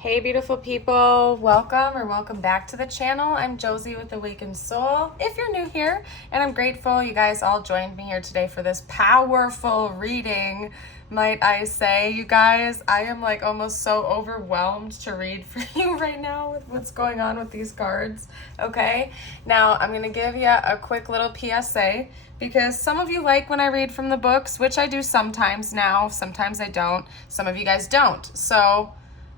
Hey beautiful people, welcome back to the channel. I'm Josie with Awakened Soul, if you're new here, and I'm grateful you guys all joined me here today for this powerful reading, might I say. You guys, I am like almost so overwhelmed to read for you right now with what's going on with these cards, okay? Now, I'm going to give you a quick little PSA because some of you like when I read from the books, which I do sometimes now, sometimes I don't. Some of you guys don't. So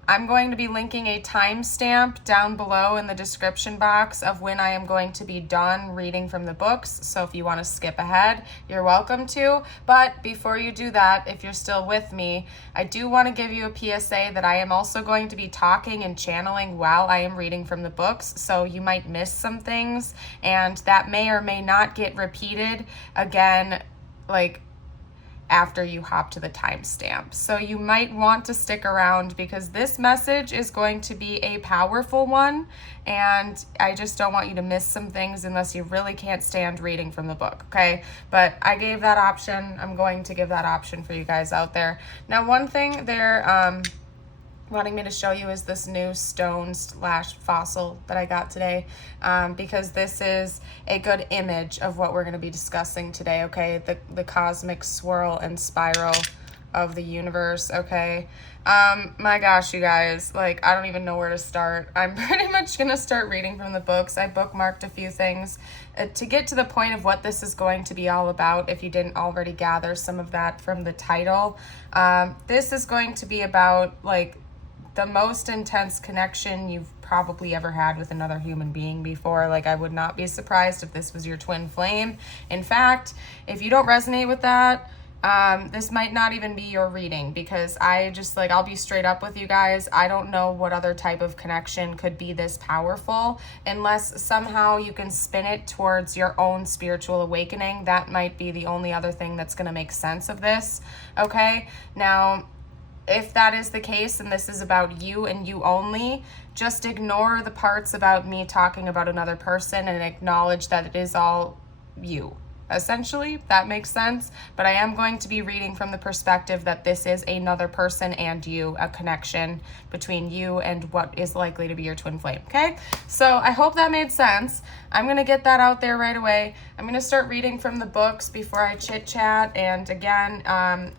I'm going to be linking a timestamp down below in the description box of when I am going to be done reading from the books. So if you want to skip ahead, you're welcome to. But before you do that, if you're still with me, I do want to give you a PSA that I am also going to be talking and channeling while I am reading from the books. So you might miss some things, and that may or may not get repeated again, like after you hop to the timestamp. So you might want to stick around because this message is going to be a powerful one, and I just don't want you to miss some things unless you really can't stand reading from the book, okay? But I gave that option. I'm going to give that option for you guys out there. Now, one thing they're wanting me to show you is this new stone/fossil that I got today, because this is a good image of what we're going to be discussing today, okay? The cosmic swirl and spiral of the universe, okay? My gosh, you guys, like, I don't even know where to start. I'm pretty much going to start reading from the books. I bookmarked a few things to get to the point of what this is going to be all about, if you didn't already gather some of that from the title. This is going to be about, like, the most intense connection you've probably ever had with another human being before. Like, I would not be surprised if this was your twin flame. In fact, if you don't resonate with that, this might not even be your reading, because I'll be straight up with you guys. I don't know what other type of connection could be this powerful unless somehow you can spin it towards your own spiritual awakening. That might be the only other thing that's going to make sense of this, okay? Now, if that is the case and this is about you and you only, just ignore the parts about me talking about another person and acknowledge that it is all you. Essentially, that makes sense. But I am going to be reading from the perspective that this is another person and you, a connection between you and what is likely to be your twin flame, okay? So I hope that made sense. I'm going to get that out there right away. I'm going to start reading from the books before I chit chat. And again,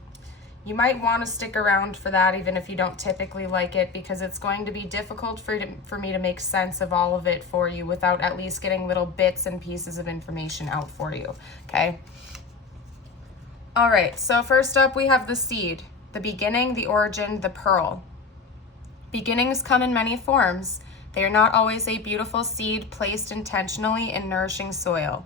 you might want to stick around for that, even if you don't typically like it, because it's going to be difficult for me to make sense of all of it for you without at least getting little bits and pieces of information out for you, okay? All right, so first up we have the seed, the beginning, the origin, the pearl. Beginnings come in many forms. They are not always a beautiful seed placed intentionally in nourishing soil.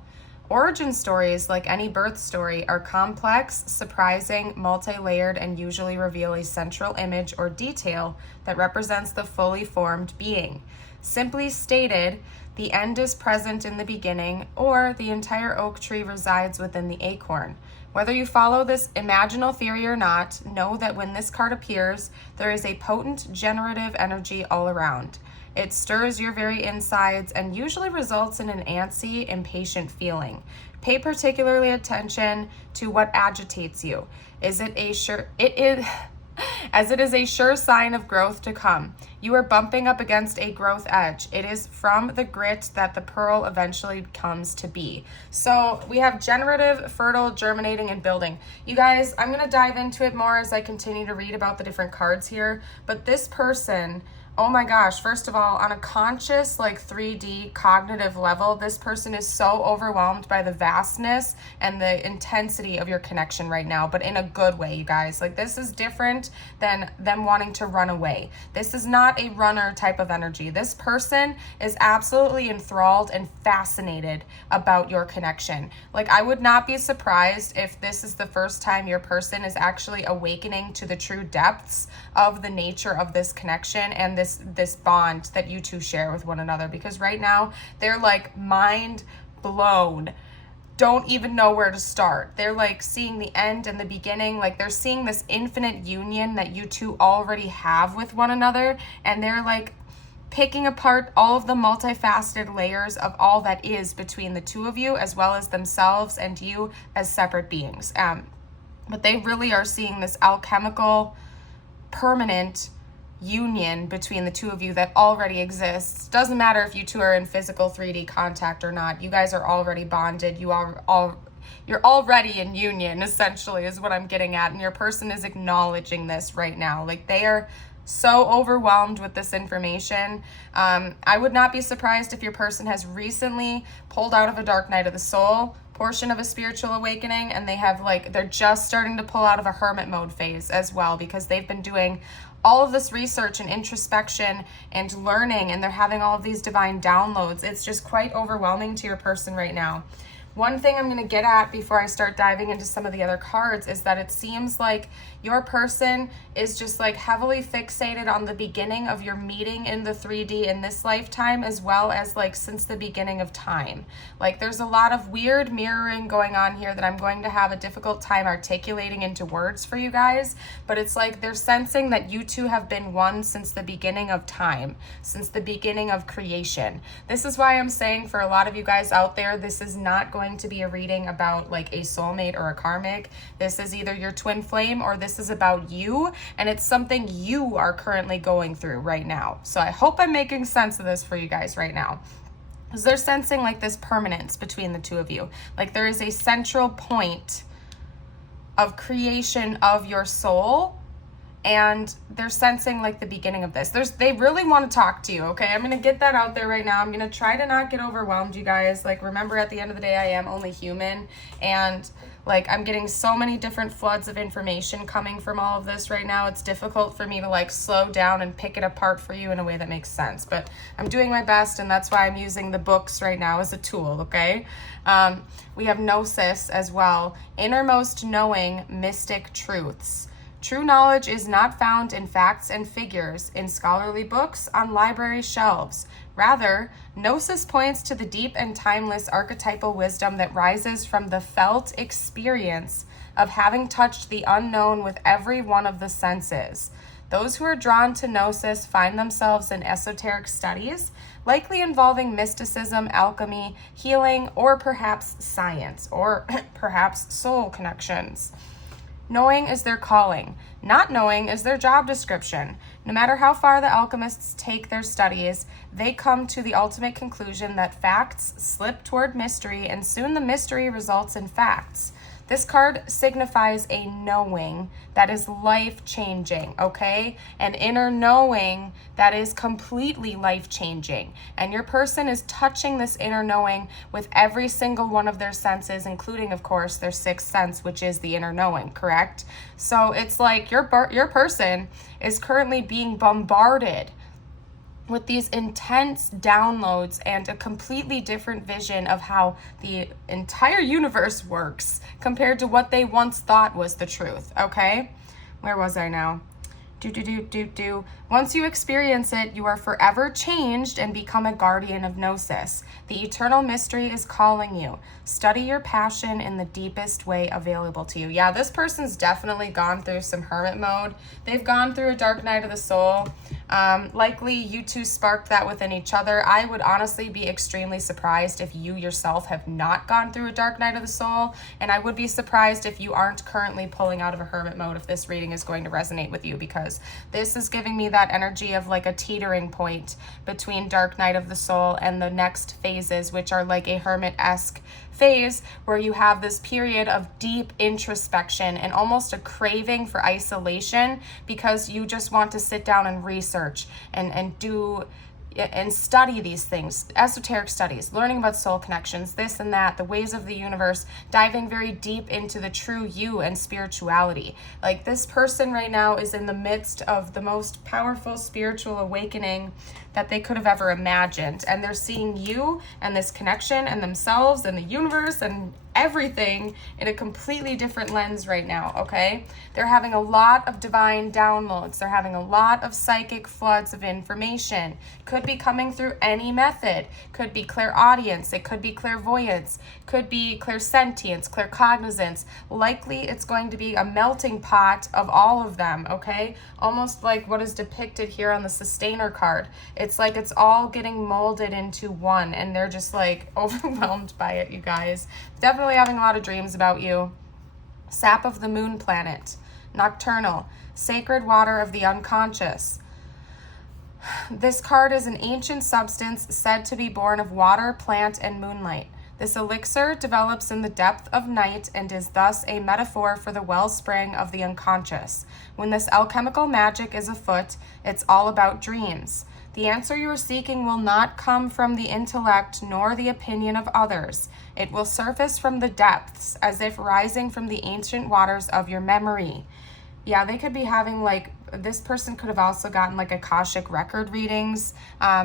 Origin stories, like any birth story, are complex, surprising, multi-layered, and usually reveal a central image or detail that represents the fully formed being. Simply stated, the end is present in the beginning, or the entire oak tree resides within the acorn. Whether you follow this imaginal theory or not, know that when this card appears, there is a potent generative energy all around. It stirs your very insides and usually results in an antsy, impatient feeling. Pay particularly attention to what agitates you. As it is a sure sign of growth to come. You are bumping up against a growth edge. It is from the grit that the pearl eventually comes to be. So we have generative, fertile, germinating, and building. You guys, I'm going to dive into it more as I continue to read about the different cards here. But this person, oh my gosh, first of all, on a conscious, like 3D cognitive level, this person is so overwhelmed by the vastness and the intensity of your connection right now, but in a good way, you guys. Like, this is different than them wanting to run away. This is not a runner type of energy. This person is absolutely enthralled and fascinated about your connection. Like, I would not be surprised if this is the first time your person is actually awakening to the true depths of the nature of this connection and this bond that you two share with one another, because right now they're like mind blown, don't even know where to start. They're like seeing the end and the beginning, like they're seeing this infinite union that you two already have with one another, and they're like picking apart all of the multifaceted layers of all that is between the two of you, as well as themselves and you as separate beings. But they really are seeing this alchemical, permanent union between the two of you that already exists. Doesn't matter if you two are in physical 3D contact or not. You guys are already bonded. You're already in union, essentially, is what I'm getting at. And your person is acknowledging this right now. Like, they are so overwhelmed with this information. I would not be surprised if your person has recently pulled out of a dark night of the soul portion of a spiritual awakening, and they're just starting to pull out of a hermit mode phase as well, because they've been doing all of this research and introspection and learning, and they're having all of these divine downloads. It's just quite overwhelming to your person right now. One thing I'm going to get at before I start diving into some of the other cards is that it seems like your person is just like heavily fixated on the beginning of your meeting in the 3D in this lifetime, as well as like since the beginning of time. Like, there's a lot of weird mirroring going on here that I'm going to have a difficult time articulating into words for you guys, but it's like they're sensing that you two have been one since the beginning of time, since the beginning of creation. This is why I'm saying, for a lot of you guys out there, this is not going to be a reading about like a soulmate or a karmic. This is either your twin flame or this is about you, and it's something you are currently going through right now. So I hope I'm making sense of this for you guys right now, because they're sensing like this permanence between the two of you. Like, there is a central point of creation of your soul, and they're sensing like the beginning of this. They really want to talk to you, okay? I'm going to get that out there right now. I'm going to try to not get overwhelmed, you guys. Like, remember, at the end of the day, I am only human, and like, I'm getting so many different floods of information coming from all of this right now. It's difficult for me to like slow down and pick it apart for you in a way that makes sense, but I'm doing my best, and that's why I'm using the books right now as a tool, okay? We have Gnosis as well. Innermost knowing, mystic truths. True knowledge is not found in facts and figures, in scholarly books, on library shelves. Rather, Gnosis points to the deep and timeless archetypal wisdom that rises from the felt experience of having touched the unknown with every one of the senses. Those who are drawn to Gnosis find themselves in esoteric studies, likely involving mysticism, alchemy, healing, or perhaps science, or perhaps soul connections. Knowing is their calling. Not knowing is their job description. No matter how far the alchemists take their studies, they come to the ultimate conclusion that facts slip toward mystery, and soon the mystery results in facts. This card signifies a knowing that is life-changing, okay? An inner knowing that is completely life-changing. And your person is touching this inner knowing with every single one of their senses, including, of course, their sixth sense, which is the inner knowing, correct? So it's like your person is currently being bombarded with these intense downloads and a completely different vision of how the entire universe works compared to what they once thought was the truth, okay? Where was I now? Once you experience it, you are forever changed and become a guardian of Gnosis. The eternal mystery is calling you. Study your passion in the deepest way available to you. Yeah, this person's definitely gone through some hermit mode. They've gone through a dark night of the soul. Likely you two sparked that within each other. I would honestly be extremely surprised if you yourself have not gone through a dark night of the soul, and I would be surprised if you aren't currently pulling out of a hermit mode if this reading is going to resonate with you, because this is giving me that energy of like a teetering point between dark night of the soul and the next phases, which are like a hermit-esque phase where you have this period of deep introspection and almost a craving for isolation, because you just want to sit down and research and study these things, esoteric studies, learning about soul connections, this and that, the ways of the universe, diving very deep into the true you and spirituality. Like, this person right now is in the midst of the most powerful spiritual awakening that they could have ever imagined, and they're seeing you and this connection and themselves and the universe and everything in a completely different lens right now, okay? They're having a lot of divine downloads. They're having a lot of psychic floods of information. Could be coming through any method. Could be clairaudience. It could be clairvoyance. Could be clairsentience, claircognizance. Likely it's going to be a melting pot of all of them, okay? Almost like what is depicted here on the sustainer card. It's like it's all getting molded into one, and they're just like overwhelmed by it, you guys. Definitely having a lot of dreams about you. Sap of the moon planet. Nocturnal. Sacred water of the unconscious. this card is an ancient substance said to be born of water, plant, and moonlight. This elixir develops in the depth of night and is thus a metaphor for the wellspring of the unconscious. When this alchemical magic is afoot, it's all about dreams. The answer you are seeking will not come from the intellect nor the opinion of others. It will surface from the depths, as if rising from the ancient waters of your memory. Yeah, they could be having like, this person could have also gotten like Akashic record readings,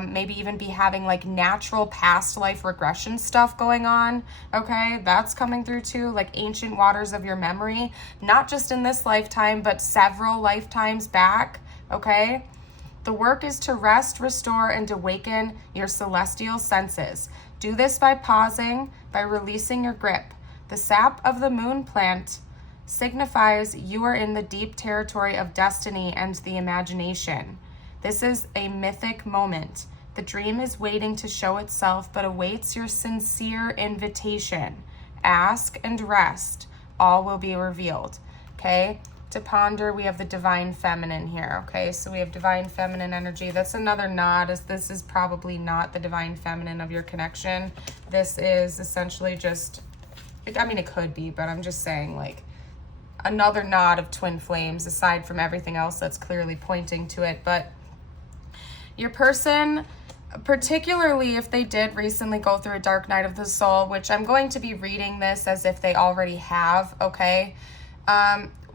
maybe even be having like natural past life regression stuff going on, okay? That's coming through too, like ancient waters of your memory, not just in this lifetime, but several lifetimes back, okay? The work is to rest, restore, and awaken your celestial senses. Do this by pausing, by releasing your grip. The sap of the moon plant signifies you are in the deep territory of destiny and the imagination. This is a mythic moment. The dream is waiting to show itself, but awaits your sincere invitation. Ask and rest. All will be revealed. Okay? To ponder, we have the divine feminine here. Okay? So we have divine feminine energy. That's another nod, as this is probably not the divine feminine of your connection. This is essentially just, I mean, it could be, but I'm just saying, like, another nod of twin flames aside from everything else that's clearly pointing to it. But your person, particularly if they did recently go through a dark night of the soul, which I'm going to be reading this as if they already have, okay?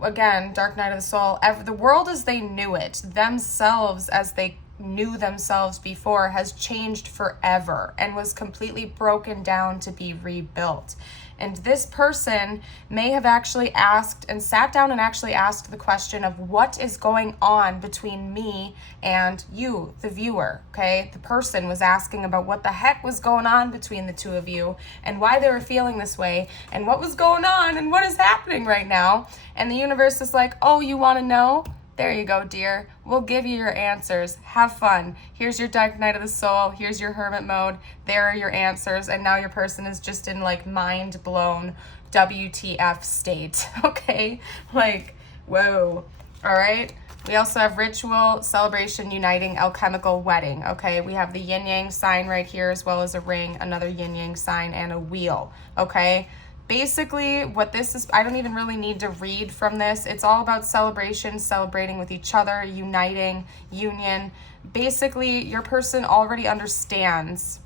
Again, dark night of the soul, the world as they knew it, themselves as they knew themselves before, has changed forever and was completely broken down to be rebuilt. And this person may have actually asked and sat down and actually asked the question of what is going on between me and you, the viewer, okay? The person was asking about what the heck was going on between the two of you and why they were feeling this way and what was going on and what is happening right now. And the universe is like, oh, you want to know? There you go, dear. We'll give you your answers. Have fun. Here's your dark night of the soul. Here's your hermit mode. There are your answers. And now your person is just in like mind blown WTF state. Okay? Like, whoa. All right. We also have ritual, celebration, uniting, alchemical, wedding. Okay? We have the yin yang sign right here, as well as a ring, another yin yang sign, and a wheel. Okay? Basically, what this is, I don't even really need to read from this. It's all about celebration, celebrating with each other, uniting, union. Basically, your person already understands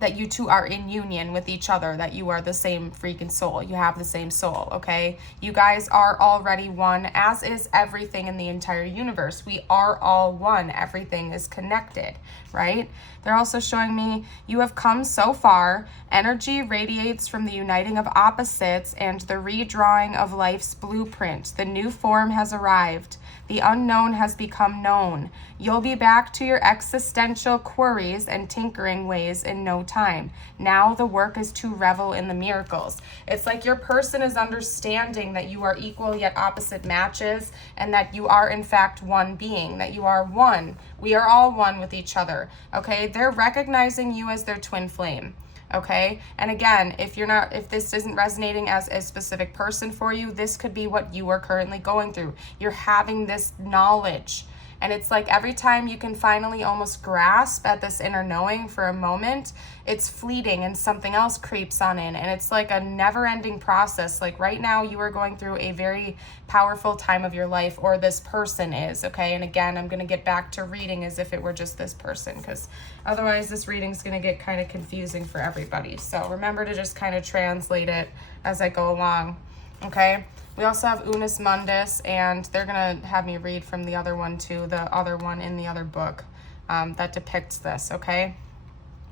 that you two are in union with each other, that you are the same freaking soul. You have the same soul, okay? You guys are already one, as is everything in the entire universe. We are all one. Everything is connected, right? They're also showing me you have come so far. Energy radiates from the uniting of opposites and the redrawing of life's blueprint. The new form has arrived. The unknown has become known. You'll be back to your existential queries and tinkering ways in no time. Now the work is to revel in the miracles. It's like your person is understanding that you are equal yet opposite matches, and that you are in fact one being, that you are one. We are all one with each other, okay? They're recognizing you as their twin flame. Okay. And again, if this isn't resonating as a specific person for you, this could be what you are currently going through. You're having this knowledge. And it's like every time you can finally almost grasp at this inner knowing for a moment, it's fleeting and something else creeps on in. And it's like a never-ending process. Like right now you are going through a very powerful time of your life, or this person is, okay? And again, I'm going to get back to reading as if it were just this person, because otherwise this reading's going to get kind of confusing for everybody. So remember to just kind of translate it as I go along, okay? We also have Unus Mundus, and they're going to have me read from the other one too, the other one in the other book that depicts this, okay?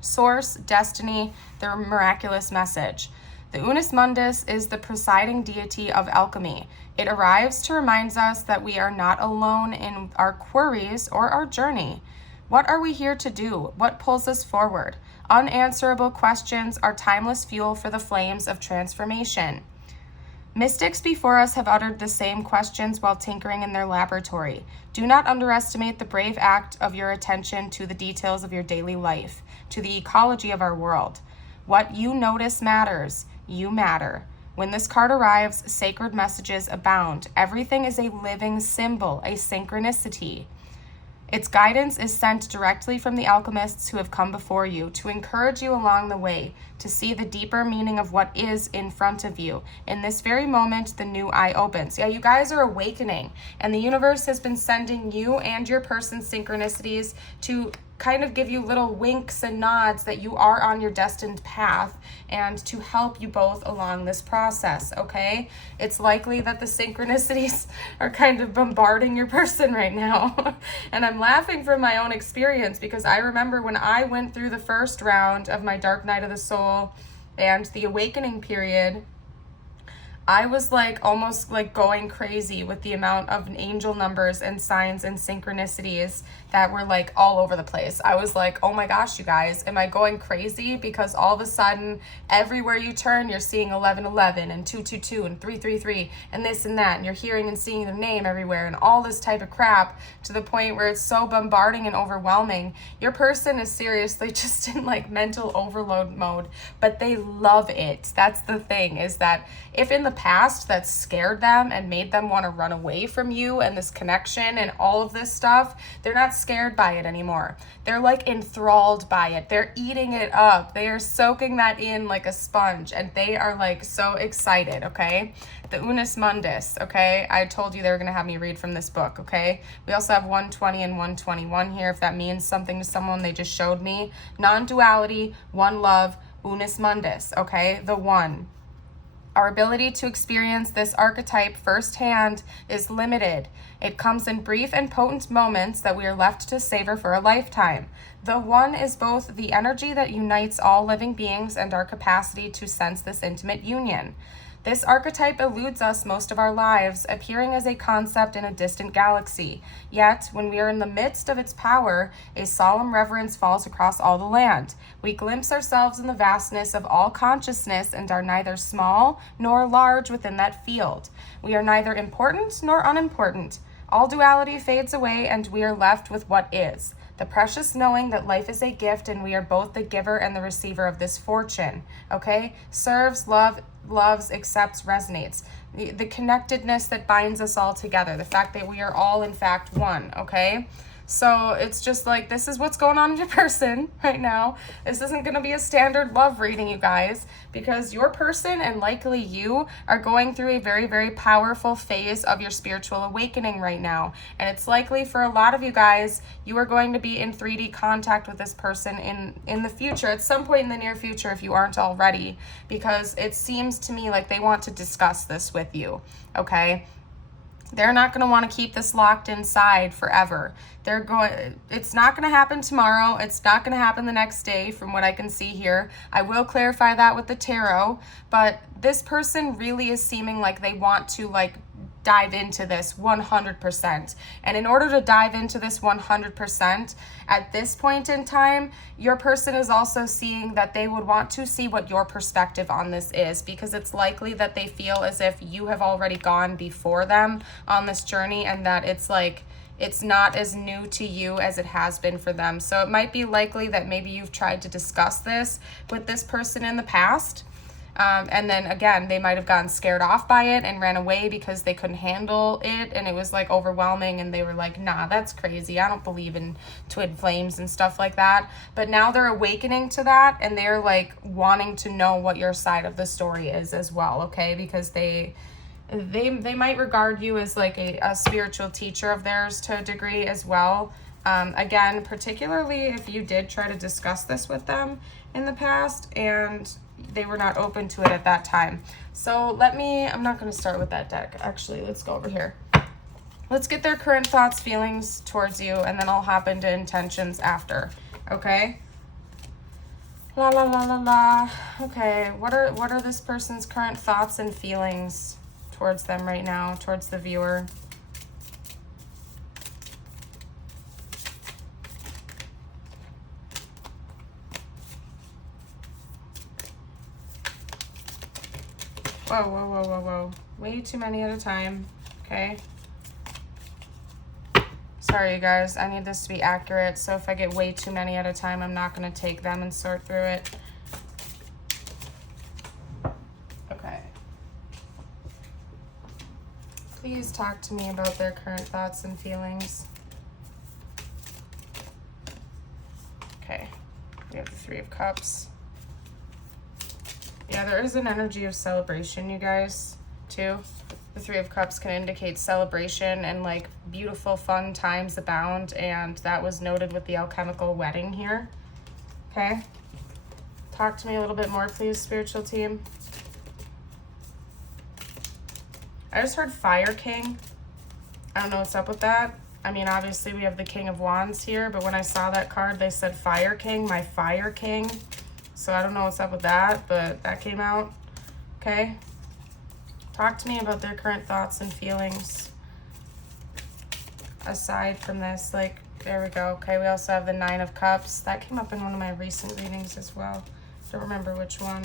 Source, destiny, the miraculous message. The Unus Mundus is the presiding deity of alchemy. It arrives to remind us that we are not alone in our queries or our journey. What are we here to do? What pulls us forward? Unanswerable questions are timeless fuel for the flames of transformation. Mystics before us have uttered the same questions while tinkering in their laboratory. Do not underestimate the brave act of your attention to the details of your daily life, to the ecology of our world. What you notice matters. You matter. When this card arrives, sacred messages abound. Everything is a living symbol, a synchronicity. Its guidance is sent directly from the alchemists who have come before you to encourage you along the way, to see the deeper meaning of what is in front of you. In this very moment, the new eye opens. Yeah, you guys are awakening, and the universe has been sending you and your person synchronicities to kind of give you little winks and nods that you are on your destined path and to help you both along this process, okay? It's likely that the synchronicities are kind of bombarding your person right now. And I'm laughing from my own experience because I remember when I went through the first round of my Dark Night of the Soul and the awakening period, I was like almost like going crazy with the amount of angel numbers and signs and synchronicities that were like all over the place. I was like, oh my gosh, you guys, am I going crazy? Because all of a sudden, everywhere you turn, you're seeing 1111 and 222 and 333 and this and that, and you're hearing and seeing their name everywhere and all this type of crap, to the point where it's so bombarding and overwhelming. Your person is seriously just in like mental overload mode, but they love it. That's the thing, is that if in the past that scared them and made them want to run away from you and this connection and all of this stuff, they're not scared by it anymore. They're like enthralled by it. They're eating it up. They are soaking that in like a sponge, and they are like so excited, okay? The Unus Mundus, okay? I told you they were going to have me read from this book, okay? We also have 120 and 121 here, if that means something to someone. They just showed me. Non-duality, one love, Unus Mundus, okay? The one. Our ability to experience this archetype firsthand is limited. It comes in brief and potent moments that we are left to savor for a lifetime. The one is both the energy that unites all living beings and our capacity to sense this intimate union. This archetype eludes us most of our lives, appearing as a concept in a distant galaxy. Yet, when we are in the midst of its power, a solemn reverence falls across all the land. We glimpse ourselves in the vastness of all consciousness and are neither small nor large within that field. We are neither important nor unimportant. All duality fades away and we are left with what is. The precious knowing that life is a gift and we are both the giver and the receiver of this fortune. Okay? Serves, loves, accepts, resonates. The connectedness that binds us all together. The fact that we are all in fact one. Okay? So it's just like, this is what's going on in your person right now. This isn't going to be a standard love reading, you guys, because your person and likely you are going through a very, very powerful phase of your spiritual awakening right now. And it's likely for a lot of you guys, you are going to be in 3D contact with this person in the future, at some point in the near future, if you aren't already, because it seems to me like they want to discuss this with you, okay? They're not going to want to keep this locked inside forever. It's not going to happen tomorrow. It's not going to happen the next day from what I can see here. I will clarify that with the tarot, but this person really is seeming like they want to like dive into this 100%. And in order to dive into this 100%, at this point in time, your person is also seeing that they would want to see what your perspective on this is, because it's likely that they feel as if you have already gone before them on this journey and that it's like, it's not as new to you as it has been for them. So it might be likely that maybe you've tried to discuss this with this person in the past. And then again, they might have gotten scared off by it and ran away because they couldn't handle it and it was like overwhelming and they were like, nah, that's crazy. I don't believe in twin flames and stuff like that. But now they're awakening to that and they're like wanting to know what your side of the story is as well, okay? Because they might regard you as like a spiritual teacher of theirs to a degree as well. Again, particularly if you did try to discuss this with them in the past and they were not open to it at that time. So I'm not going to start with that deck. Actually, let's go over here. Let's get their current thoughts, feelings towards you, and then I'll hop into intentions after. Okay? La la la la la. Okay, what are this person's current thoughts and feelings towards them right now, towards the viewer? Whoa, whoa, whoa, whoa, whoa. Way too many at a time, okay? Sorry, you guys. I need this to be accurate, so if I get way too many at a time, I'm not going to take them and sort through it. Okay. Please talk to me about their current thoughts and feelings. Okay, we have the Three of Cups. Yeah, there is an energy of celebration, you guys, too. The Three of Cups can indicate celebration and like beautiful, fun times abound, and that was noted with the alchemical wedding here. Okay. Talk to me a little bit more, please, spiritual team. I just heard Fire King. I don't know what's up with that. I mean, obviously we have the King of Wands here, but when I saw that card, they said Fire King, my Fire King. So I don't know what's up with that, but that came out. Okay. Talk to me about their current thoughts and feelings. Aside from this, like, there we go. Okay, we also have the Nine of Cups. That came up in one of my recent readings as well. Don't remember which one.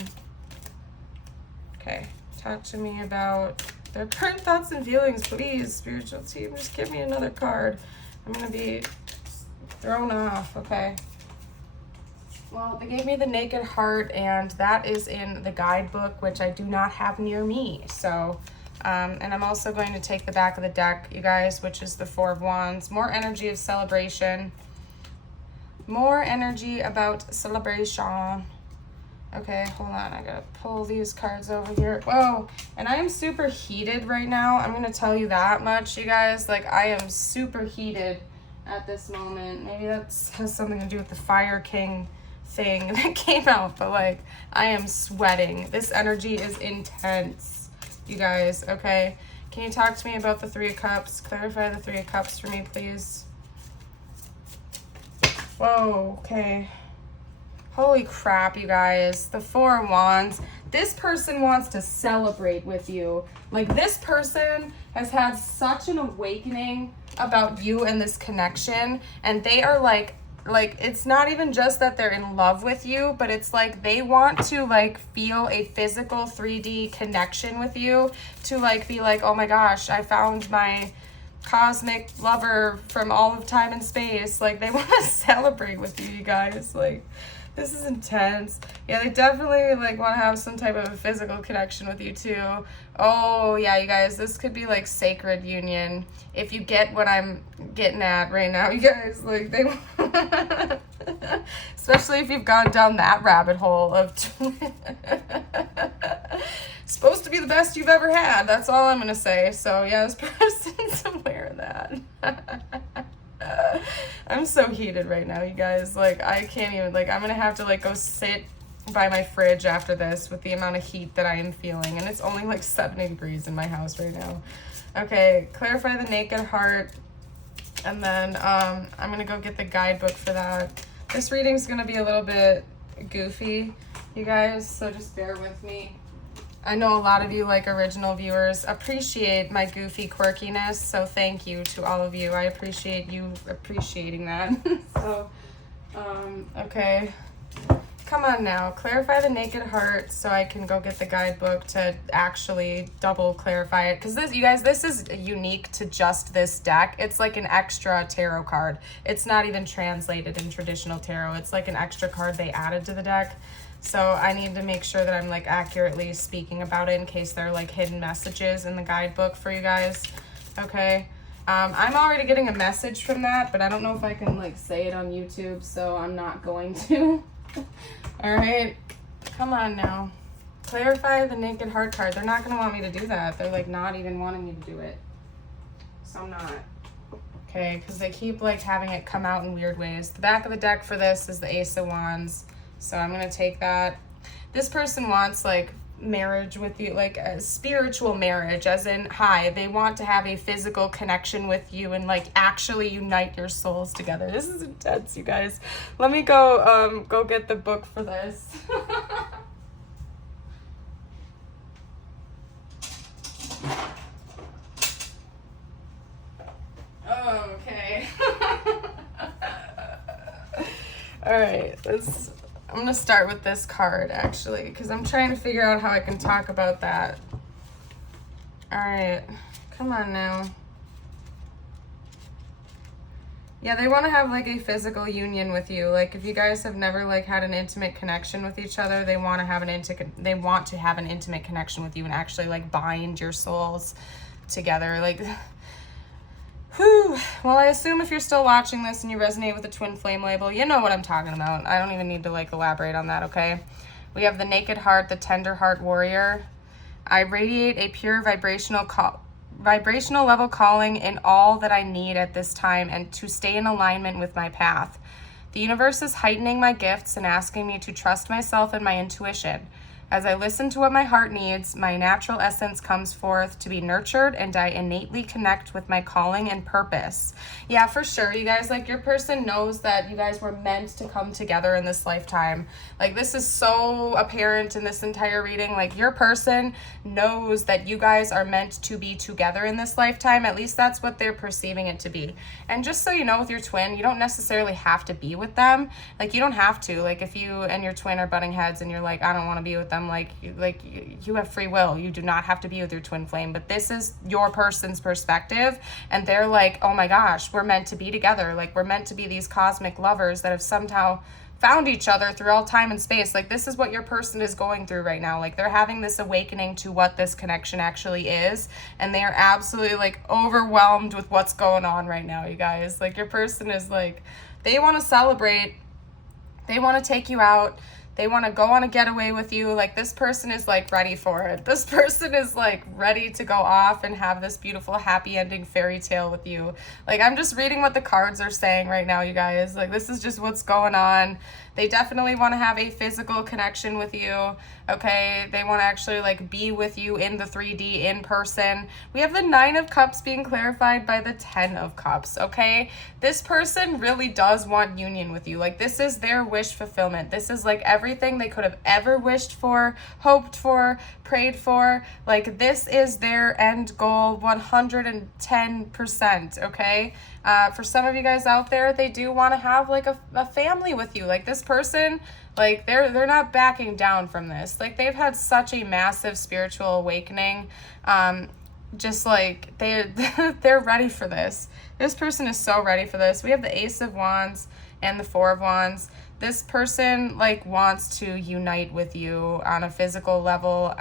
Okay, talk to me about their current thoughts and feelings, please, spiritual team. Just give me another card. I'm gonna be thrown off, okay? Well, they gave me the Naked Heart, and that is in the guidebook, which I do not have near me. So, and I'm also going to take the back of the deck, you guys, which is the Four of Wands. More energy of celebration. More energy about celebration. Okay, hold on. I gotta pull these cards over here. Whoa, and I am super heated right now. I'm gonna tell you that much, you guys. Like, I am super heated at this moment. Maybe that has something to do with the Fire King thing that came out, but like, I am sweating. This energy is intense, you guys. Okay, can you talk to me about the Three of Cups? Clarify the Three of Cups for me, please. Whoa, okay. Holy crap, you guys. The Four of Wands. This person wants to celebrate with you. Like, this person has had such an awakening about you and this connection, and they are like, it's not even just that they're in love with you, but it's like they want to like feel a physical 3D connection with you, to like be like, oh my gosh, I found my cosmic lover from all of time and space. Like, they want to celebrate with you, you guys. Like, this is intense. Yeah, they definitely like want to have some type of a physical connection with you too. Oh yeah, you guys, this could be like sacred union. If you get what I'm getting at right now, you guys, like they especially if you've gone down that rabbit hole of supposed to be the best you've ever had. That's all I'm gonna say. So yeah, this person's aware of that. I'm so heated right now, you guys. Like, I can't even, like, I'm gonna have to like go sit by my fridge after this with the amount of heat that I am feeling, and it's only like 70 degrees in my house right now. Okay, clarify the Naked Heart, and then I'm gonna go get the guidebook for that. This reading's gonna be a little bit goofy, you guys, so just bear with me. I know a lot of you, like original viewers, appreciate my goofy quirkiness, so thank you to all of you. I appreciate you appreciating that. So, okay. Come on now, clarify the Naked Heart so I can go get the guidebook to actually double clarify it. Because this, you guys, this is unique to just this deck. It's like an extra tarot card. It's not even translated in traditional tarot. It's like an extra card they added to the deck. So I need to make sure that I'm like accurately speaking about it in case there are like hidden messages in the guidebook for you guys. Okay. I'm already getting a message from that, but I don't know if I can like say it on YouTube, so I'm not going to. All right. Come on now. Clarify the Naked Heart card. They're not going to want me to do that. They're like not even wanting me to do it. So I'm not. Okay, because they keep like having it come out in weird ways. The back of the deck for this is the Ace of Wands. So I'm going to take that. This person wants like marriage with you, like a spiritual marriage, as in, hi, they want to have a physical connection with you and like actually unite your souls together. This is intense, you guys. Let me go get the book for this. Okay. All right, I'm gonna start with this card actually, because I'm trying to figure out how I can talk about that. All right, come on now. Yeah, they want to have like a physical union with you. Like if you guys have never like had an intimate connection with each other, they want to have an intimate connection with you and actually like bind your souls together. Like Whew. Well, I assume if you're still watching this and you resonate with the twin flame label, you know what I'm talking about. I don't even need to like elaborate on that, okay? We have the naked heart, the tender heart warrior. I radiate a pure vibrational level calling in all that I need at this time and to stay in alignment with my path. The universe is heightening my gifts and asking me to trust myself and my intuition. As I listen to what my heart needs, my natural essence comes forth to be nurtured, and I innately connect with my calling and purpose. Yeah, for sure. You guys, like, your person knows that you guys were meant to come together in this lifetime. Like, this is so apparent in this entire reading. Like, your person knows that you guys are meant to be together in this lifetime. At least that's what they're perceiving it to be. And just so you know, with your twin, you don't necessarily have to be with them. Like, you don't have to. Like, if you and your twin are butting heads and you're like, I don't want to be with them, you have free will. You do not have to be with your twin flame, but this is your person's perspective, and they're like, oh my gosh, we're meant to be together. Like, we're meant to be these cosmic lovers that have somehow found each other through all time and space. Like, this is what your person is going through right now. Like, they're having this awakening to what this connection actually is, and they are absolutely like overwhelmed with what's going on right now, you guys. Like, your person is like, they want to celebrate, they want to take you out, they want to go on a getaway with you. Like, this person is like ready for it. This person is like ready to go off and have this beautiful happy ending fairy tale with you. Like, I'm just reading what the cards are saying right now, you guys. Like, this is just what's going on. They definitely want to have a physical connection with you, okay? They want to actually like be with you in the 3D in person. We have the 9 of Cups being clarified by the 10 of Cups, okay? This person really does want union with you. Like, this is their wish fulfillment. This is like everything they could have ever wished for, hoped for, prayed for. Like, this is their end goal 110%, okay? For some of you guys out there, they do want to have like a family with you. Like, this person, like, they're not backing down from this. Like, they've had such a massive spiritual awakening. Just like they're ready for this. This person is so ready for this. We have the Ace of Wands and the 4 of Wands. This person like wants to unite with you on a physical level,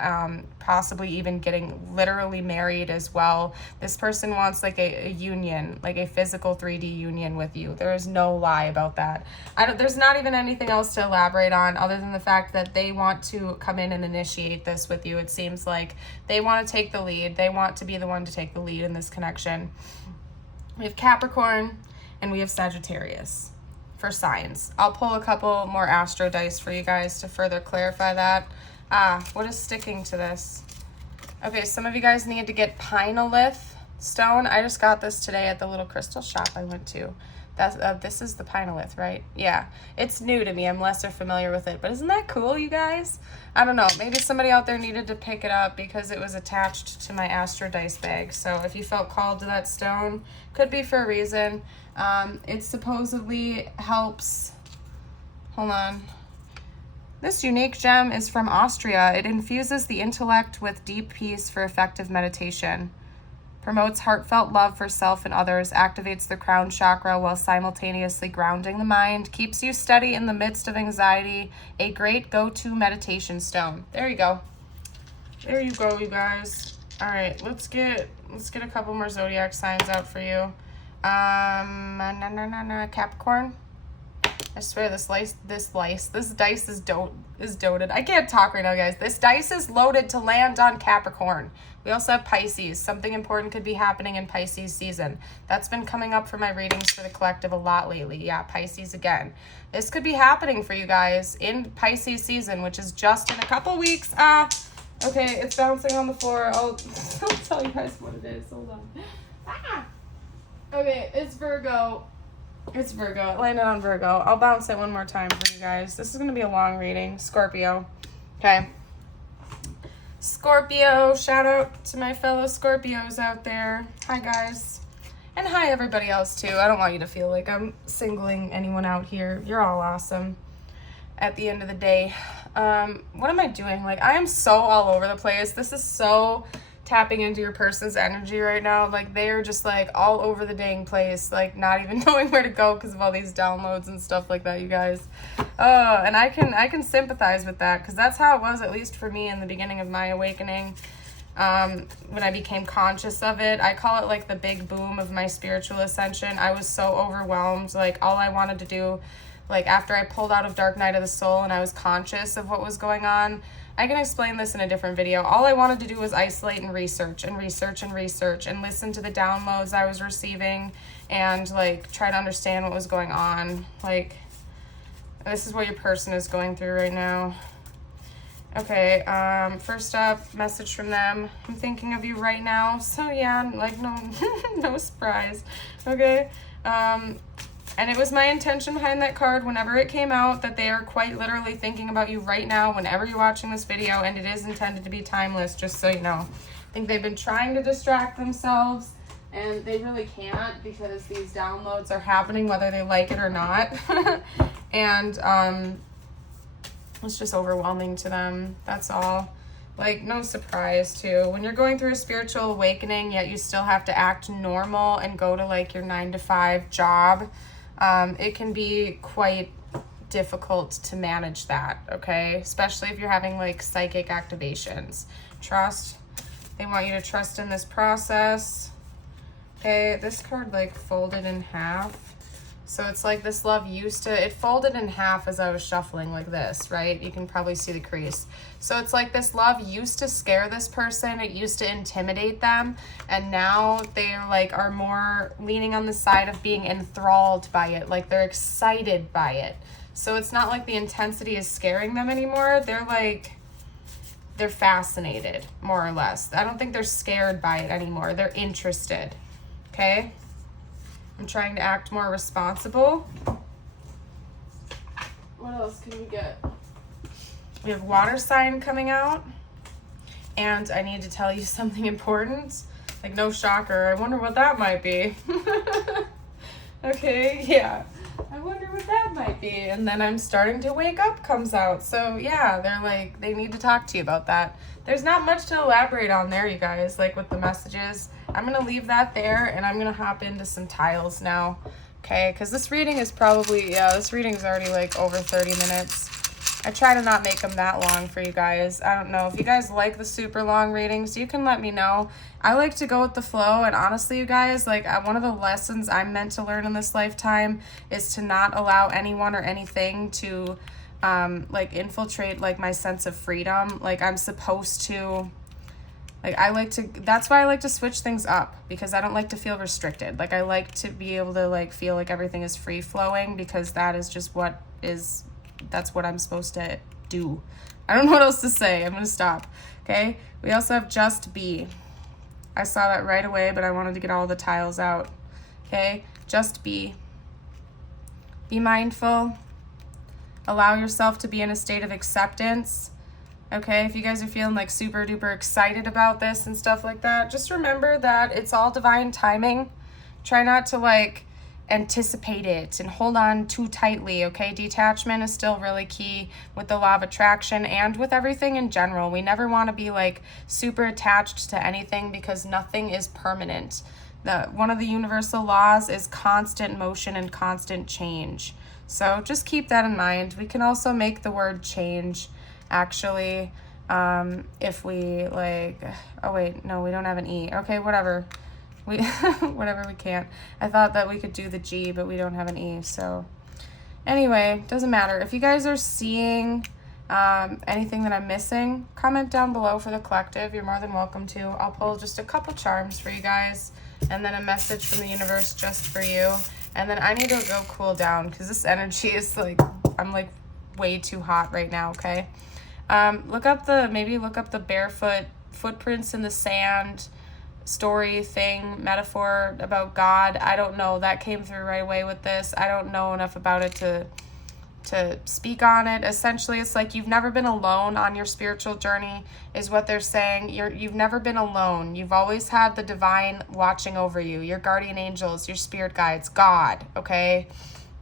possibly even getting literally married as well. This person wants like a union, like a physical 3D union with you. There is no lie about that. There's not even anything else to elaborate on other than the fact that they want to come in and initiate this with you. It seems like they want to take the lead. They want to be the one to take the lead in this connection. We have Capricorn and we have Sagittarius for signs. I'll pull a couple more astro dice for you guys to further clarify that. What is sticking to this? Okay, some of you guys need to get Pinolith stone. I just got this today at the little crystal shop I went to. This is the Pinolith, right? Yeah, it's new to me. I'm lesser familiar with it, but isn't that cool, you guys? I don't know. Maybe somebody out there needed to pick it up because it was attached to my astro dice bag. So if you felt called to that stone, could be for a reason. It supposedly helps. Hold on. This unique gem is from Austria. It infuses the intellect with deep peace for effective meditation. Promotes heartfelt love for self and others, activates the crown chakra while simultaneously grounding the mind, keeps you steady in the midst of anxiety, a great go-to meditation stone. There you go. There you go, you guys. All right, let's get a couple more zodiac signs out for you. Capricorn. I swear this dice is doted. I can't talk right now, guys. This dice is loaded to land on Capricorn. We also have Pisces. Something important could be happening in Pisces season. That's been coming up for my readings for the collective a lot lately. Yeah, Pisces again. This could be happening for you guys in Pisces season, which is just in a couple weeks. Okay, it's bouncing on the floor. I'll tell you guys what it is. Hold on. Okay, it's Virgo. It's Virgo. It landed on Virgo. I'll bounce it one more time for you guys. This is going to be a long reading. Scorpio. Okay. Scorpio. Shout out to my fellow Scorpios out there. Hi, guys. And hi, everybody else, too. I don't want you to feel like I'm singling anyone out here. You're all awesome at the end of the day. What am I doing? Like, I am so all over the place. This is so tapping into your person's energy right now. Like, they are just like all over the dang place, like not even knowing where to go because of all these downloads and stuff like that, you guys. And I can sympathize with that because that's how it was, at least for me, in the beginning of my awakening. when I became conscious of it. I call it like the big boom of my spiritual ascension. I was so overwhelmed. Like all I wanted to do, like after I pulled out of Dark Night of the Soul and I was conscious of what was going on, I can explain this in a different video. All I wanted to do was isolate and research and research and research and listen to the downloads I was receiving and like try to understand what was going on. Like this is what your person is going through right now. Okay, first up, message from them. I'm thinking of you right now. So yeah, like no, no surprise. Okay, and it was my intention behind that card whenever it came out that they are quite literally thinking about you right now whenever you're watching this video, and it is intended to be timeless, just so you know. I think they've been trying to distract themselves, and they really can't because these downloads are happening whether they like it or not. And, it's just overwhelming to them. That's all. Like, no surprise, too. When you're going through a spiritual awakening, yet you still have to act normal and go to, like, your 9-to-5 job, it can be quite difficult to manage that, okay? Especially if you're having, like, psychic activations. Trust. They want you to trust in this process. Okay, this card, like, folded in half. So it's like this love used to, it folded in half as I was shuffling like this, right? You can probably see the crease. So it's like this love used to scare this person. It used to intimidate them. And now they are more leaning on the side of being enthralled by it. Like they're excited by it. So it's not like the intensity is scaring them anymore. They're fascinated, more or less. I don't think they're scared by it anymore. They're interested, okay? I'm trying to act more responsible. What else can we get? We have water sign coming out. And I need to tell you something important. Like, no shocker. I wonder what that might be. Okay, yeah. I wonder what that might be. And then I'm starting to wake up comes out. So, yeah, they're like, they need to talk to you about that. There's not much to elaborate on there, you guys, like with the messages. I'm going to leave that there, and I'm going to hop into some tiles now, okay? Because this reading is probably, this reading is already like over 30 minutes. I try to not make them that long for you guys. I don't know. If you guys like the super long readings, you can let me know. I like to go with the flow, and honestly, you guys, like one of the lessons I'm meant to learn in this lifetime is to not allow anyone or anything to like infiltrate like my sense of freedom. Like I'm supposed to, like that's why I like to switch things up, because I don't like to feel restricted. Like I like to be able to like feel like everything is free flowing, because that is just that's what I'm supposed to do. I don't know what else to say. I'm gonna stop. Okay, we also have just be. I saw that right away, but I wanted to get all the tiles out. Okay, just be mindful. Allow yourself to be in a state of acceptance. Okay, if you guys are feeling like super duper excited about this and stuff like that, just remember that it's all divine timing. Try not to like anticipate it and hold on too tightly, okay? Detachment is still really key with the law of attraction and with everything in general. We never want to be like super attached to anything, because nothing is permanent. One of the universal laws is constant motion and constant change. So just keep that in mind. We can also make the word change, actually, if we like, oh wait, no, we don't have an E. Okay, whatever. Whatever, we can't. I thought that we could do the G, but we don't have an E. So anyway, doesn't matter. If you guys are seeing anything that I'm missing, comment down below for the collective. You're more than welcome to. I'll pull just a couple charms for you guys, and then a message from the universe just for you. And then I need to go cool down, because this energy is like, I'm like way too hot right now, okay? Look up the barefoot footprints in the sand story thing, metaphor about God. I don't know. That came through right away with this. I don't know enough about it to speak on it. Essentially, it's like you've never been alone on your spiritual journey, is what they're saying. You've never been alone. You've always had the divine watching over you, your guardian angels, your spirit guides, God, okay?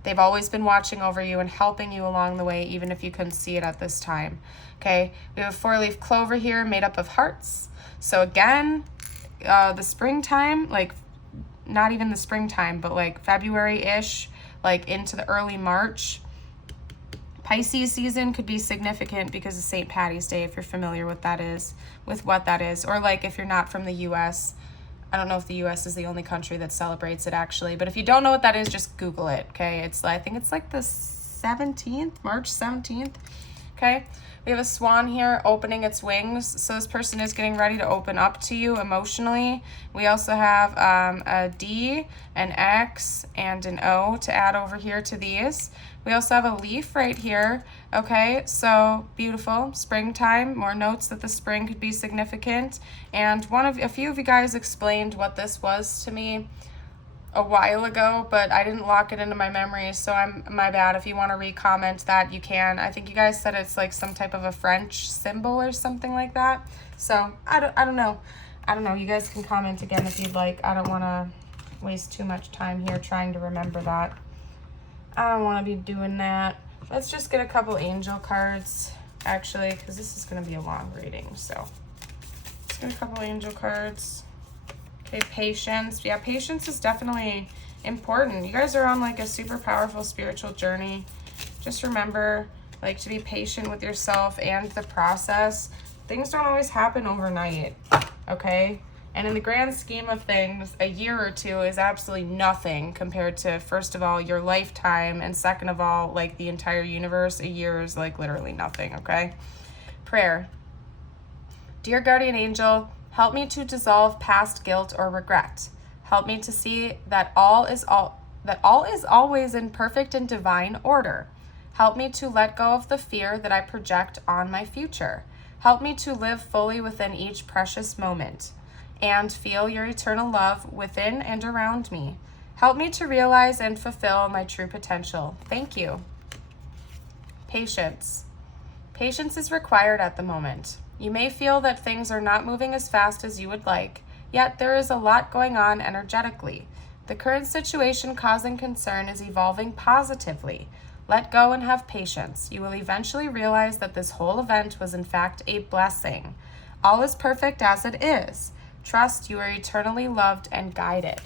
They've always been watching over you and helping you along the way, even if you couldn't see it at this time, okay? We have a 4-leaf clover here made up of hearts. So again, the springtime, like not even the springtime, but like February-ish, like into the early March, Pisces season could be significant because of St. Patty's Day, if you're familiar with what that is, or like if you're not from the US. I don't know if the US is the only country that celebrates it actually, but if you don't know what that is, just Google it, okay? I think it's like the 17th, March 17th, okay? We have a swan here opening its wings, so this person is getting ready to open up to you emotionally. We also have a D, an X, and an O to add over here to these. We also have a leaf right here, okay? So beautiful, springtime, more notes that the spring could be significant. And a few of you guys explained what this was to me a while ago, but I didn't lock it into my memory, so my bad. If you want to re-comment that, you can. I think you guys said it's like some type of a French symbol or something like that. So I don't know. You guys can comment again if you'd like. I don't want to waste too much time here trying to remember that. I don't want to be doing that. Let's just get a couple angel cards, actually, because this is going to be a long reading. So let's get a couple angel cards. Okay, patience. Yeah, patience is definitely important. You guys are on like a super powerful spiritual journey. Just remember, like, to be patient with yourself and the process. Things don't always happen overnight, okay? And in the grand scheme of things, a year or two is absolutely nothing compared to, first of all, your lifetime, and second of all, like the entire universe. A year is like literally nothing, okay? Prayer. Dear guardian angel, help me to dissolve past guilt or regret. Help me to see that all is always in perfect and divine order. Help me to let go of the fear that I project on my future. Help me to live fully within each precious moment and feel your eternal love within and around me. Help me to realize and fulfill my true potential. Thank you. Patience. Patience is required at the moment. You may feel that things are not moving as fast as you would like, yet there is a lot going on energetically. The current situation causing concern is evolving positively. Let go and have patience. You will eventually realize that this whole event was in fact a blessing. All is perfect as it is. Trust you are eternally loved and guided.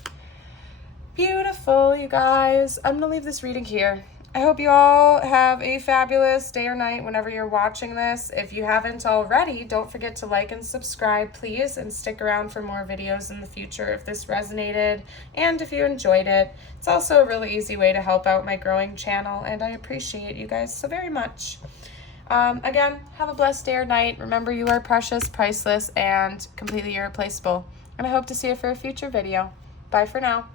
Beautiful, you guys. I'm going to leave this reading here. I hope you all have a fabulous day or night whenever you're watching this. If you haven't already, don't forget to like and subscribe, please, and stick around for more videos in the future if this resonated and if you enjoyed it. It's also a really easy way to help out my growing channel, and I appreciate you guys so very much. Again, have a blessed day or night. Remember, you are precious, priceless, and completely irreplaceable. And I hope to see you for a future video. Bye for now.